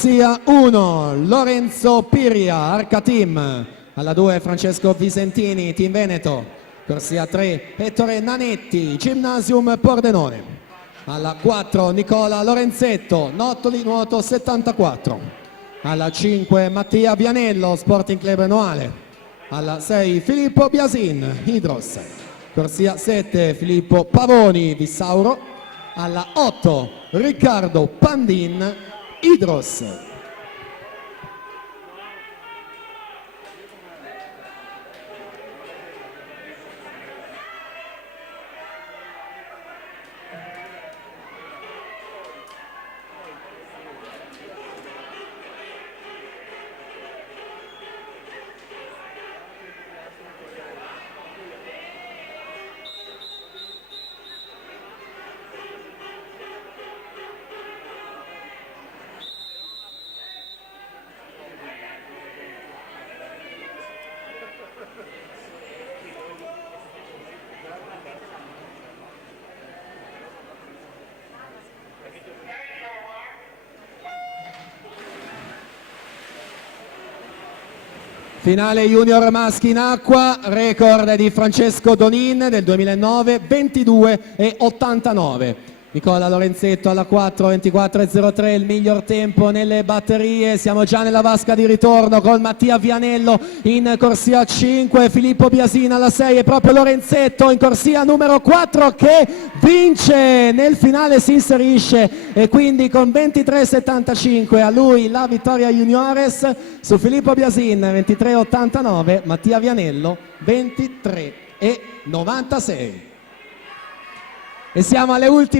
Corsia 1 Lorenzo Piria, Arca Team. Alla 2 Francesco Visentini, Team Veneto. Corsia 3 Ettore Nanetti, Gymnasium Pordenone. Alla 4 Nicola Lorenzetto, Nottoli Nuoto 74. Alla 5 Mattia Vianello, Sporting Club Renoale. Alla 6 Filippo Biasin, Hydros. Corsia 7 Filippo Pavoni, Vissauro. Alla 8 Riccardo Pandin, Hydros. Finale junior maschi in acqua, record di Francesco Donin del 2009, 22,89. Nicola Lorenzetto alla 4, 24,03, il miglior tempo nelle batterie. Siamo già nella vasca di ritorno con Mattia Vianello in corsia 5, Filippo Biasina alla 6 e proprio Lorenzetto in corsia numero 4 che vince, nel finale si inserisce e quindi con 23,75 a lui la vittoria juniores su Filippo Biasin, 23,89, Mattia Vianello 23,96. E siamo alle ultime